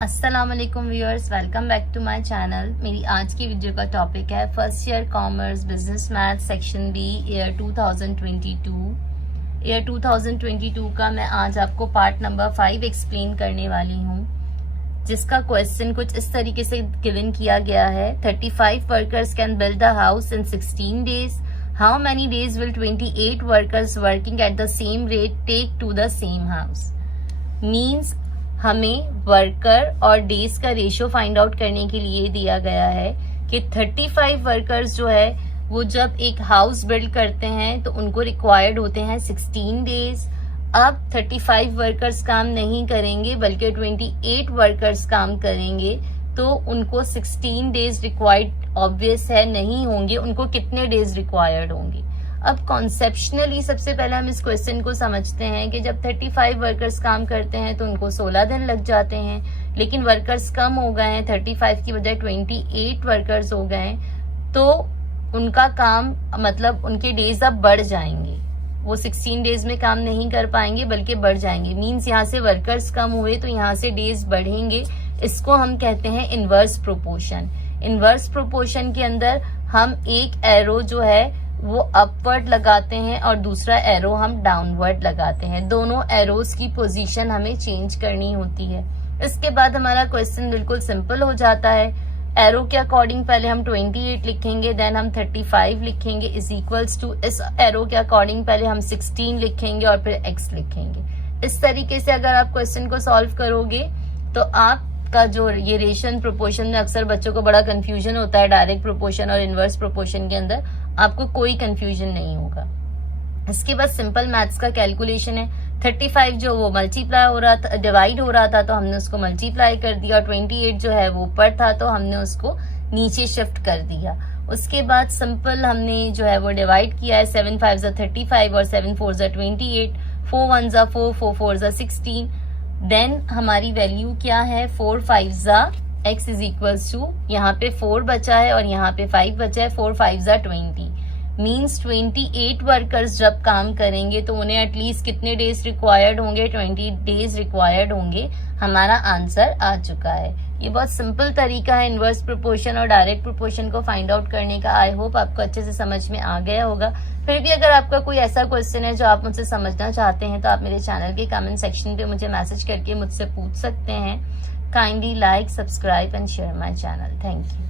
अस्सलाम वालेकुम viewers, welcome back to my channel. मेरी आज की वीडियो का टॉपिक है first year commerce business math section B year 2022। Year 2022 का मैं आज आपको पार्ट नंबर 5 एक्सप्लेन करने वाली हूँ, जिसका क्वेश्चन कुछ इस तरीके से गिवन किया गया है। 35 workers can build a house in 16 days. How many days will 28 workers working at the same rate take to the same house. Means हमें वर्कर और डेज का रेशियो फाइंड आउट करने के लिए दिया गया है कि 35 वर्कर्स जो है वो जब एक हाउस बिल्ड करते हैं तो उनको रिक्वायर्ड होते हैं 16 डेज। अब 35 वर्कर्स काम नहीं करेंगे बल्कि 28 वर्कर्स काम करेंगे, तो उनको 16 डेज रिक्वायर्ड ऑब्वियस है नहीं होंगे। उनको कितने डेज रिक्वायर्ड होंगे? अब कॉन्सेप्शनली सबसे पहले हम इस क्वेश्चन को समझते हैं कि जब 35 वर्कर्स काम करते हैं तो उनको 16 दिन लग जाते हैं, लेकिन वर्कर्स कम हो गए हैं, 35 की बजाय 28 वर्कर्स हो गए हैं, तो उनका काम मतलब उनके डेज अब बढ़ जाएंगे। वो 16 डेज में काम नहीं कर पाएंगे बल्कि बढ़ जाएंगे। मीन्स यहाँ से वर्कर्स कम हुए तो यहाँ से डेज बढ़ेंगे। इसको हम कहते हैं इनवर्स प्रोपोर्शन। इनवर्स प्रोपोर्शन के अंदर हम एक एरो जो है वो अपवर्ड लगाते हैं और दूसरा एरो हम डाउनवर्ड लगाते हैं। दोनों एरोस की पोजीशन हमें चेंज करनी होती है। इसके बाद हमारा क्वेश्चन बिल्कुल सिंपल हो जाता है। एरो के अकॉर्डिंग पहले हम 28 लिखेंगे, देन हम 35 लिखेंगे इज इक्वल्स टू, इस एरो के अकॉर्डिंग पहले हम 16 लिखेंगे और फिर x लिखेंगे। इस तरीके से अगर आप क्वेश्चन को सॉल्व करोगे तो आपका जो ये रेशियो प्रोपोर्शन में अक्सर बच्चों को बड़ा कंफ्यूजन होता है, डायरेक्ट प्रोपोर्शन और इनवर्स प्रोपोर्शन के अंदर आपको कोई कंफ्यूजन नहीं होगा। इसके बाद सिंपल मैथ्स का कैलकुलेशन है। 35 जो वो मल्टीप्लाई हो रहा था, डिवाइड हो रहा था, तो हमने उसको मल्टीप्लाई कर दिया, और 28 जो है वो ऊपर था तो हमने उसको नीचे शिफ्ट कर दिया। उसके बाद सिंपल हमने जो है वो डिवाइड किया है। 7 5 35 और 7 4 28, 4 1 4, 4 4 16। देन हमारी वैल्यू क्या है? 4 5 x इज इक्वल्स टू, यहाँ पे 4 बचा है और यहाँ पे 5 बचा है। 4 5 20 मीन्स 28 वर्कर्स जब काम करेंगे तो उन्हें एटलीस्ट कितने डेज रिक्वायर्ड होंगे? 20 डेज रिक्वायर्ड होंगे। हमारा आंसर आ चुका है। ये बहुत सिंपल तरीका है इनवर्स प्रोपोर्शन और डायरेक्ट प्रोपोर्शन को फाइंड आउट करने का। आई होप आपको अच्छे से समझ में आ गया होगा। फिर भी अगर आपका कोई ऐसा क्वेश्चन है जो आप मुझसे समझना चाहते हैं तो आप मेरे चैनल के कमेंट सेक्शन पे मुझे मैसेज करके मुझसे पूछ सकते हैं। Kindly like, subscribe and share my channel. Thank you.